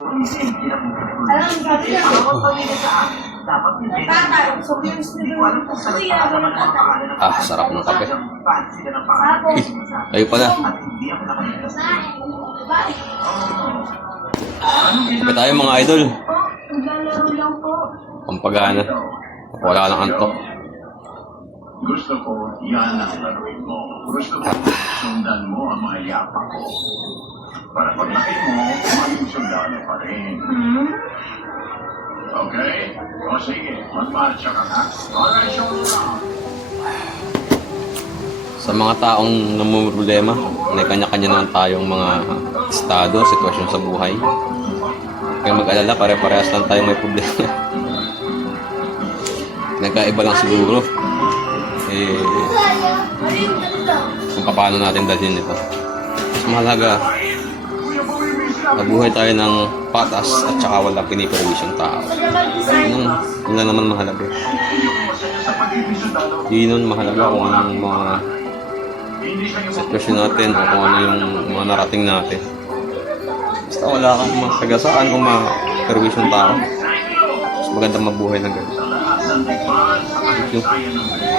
Alam, sabi niya, Sarap ng kape. Ayun pala. Kape tayo mga idol. Pampagana. Wala nang antok. Gusto ko yan ang laruin mo. Gusto ko sundan mo ang mga yapak ko. Para pag laki mo, maging sundalo pa rin. Okay? O sige, magmarcha ka na. Alright, show me around. Sa mga taong namumroblema, may kanya-kanya naman tayong mga estado, sitwasyon sa buhay. Kaya mag-alala, pare-parehas lang tayong may problema. Nagkaiba lang siguro kung paano natin dalhin ito. Mas mahalaga, mabuhay tayo ng patas at saka walang piniperwisyong tao. Yun lang naman mahalaga. Yun mahalaga kung anong mga sitwasyon natin o kung ano yung mga narating natin. Basta wala kang masagasaan o mga perwisyong tao. Mas maganda mabuhay ng gano'n. Thank you.